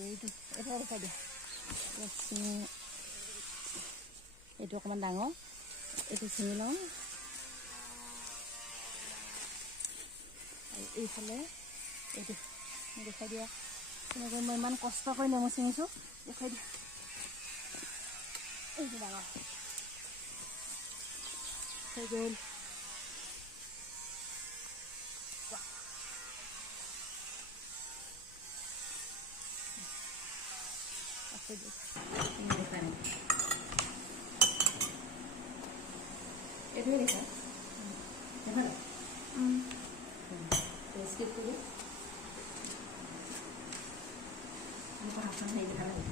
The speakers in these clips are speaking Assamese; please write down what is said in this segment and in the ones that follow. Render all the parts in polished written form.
এইটো দেখাই দিয়া এইটো অকণমান ডাঙৰ এইটো ছিঙি লওঁ আৰু এইফালে এইটো দেখাই দিয়া তেনেকৈ মই ইমান কষ্ট কৰি নেমু ছিঙিছোঁ দেখাই দিয়া এইটো ডাঙৰ হৈ গ'ল এইটোৱে দেখা দেখা স্কিপ কৰি হাতখন হেৰি দেখা লাগে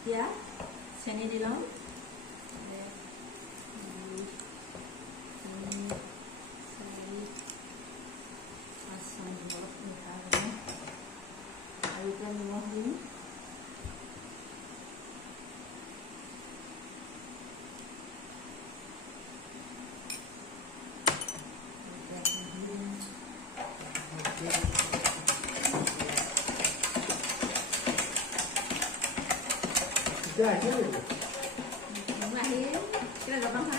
এতিয়া চেনি দি লওঁ আৰু এতিয়া নিমখ দিম আহিল কিবা জবাব